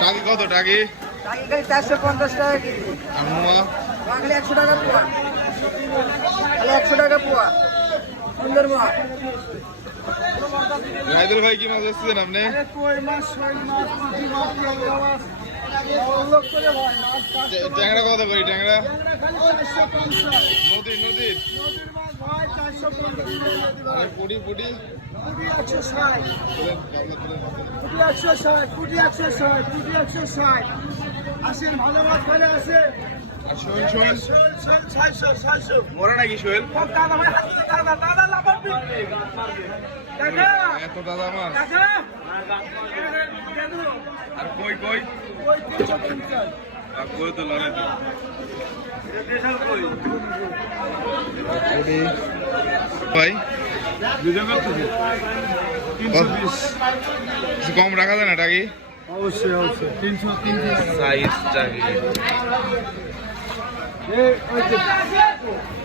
টাকি কত টাকি? টাকি খালি 450 টাকা কেজি। আর মোয়া? মোয়া খালি 100 টাকা পোয়া। খালি 100 টাকা পোয়া। সুন্দর মোয়া। রাইদুল ভাই কি মাছ এসেছেন আপনি? কই মাছ, শৈল মাছ, পুঁটি মাছ, ট্যাংরা মাছ। ট্যাংরা কত কই ট্যাংরা? ট্যাংরা খালি 450। নদীর নদীর মাছ ভাই 450 আর পুটি পুটি? পুঁটি 160। পুঁটি 160, পুঁটি 160, পুঁটি 160। আসেন ভালো মাছ ফেলে আসে। আর শোল শোল? শোল 600। মরে নাকি শোল? কম দাদা ভাই, দাদা লাফাবি। কাকা, এত দাদা মাছ? কাকা। আর কই কই? ওই 350। আর কই তো লড়াই তো ভাই কিছু কম রাখা যায় না টাকি? অবশ্যই 300 সাইজ টাকি।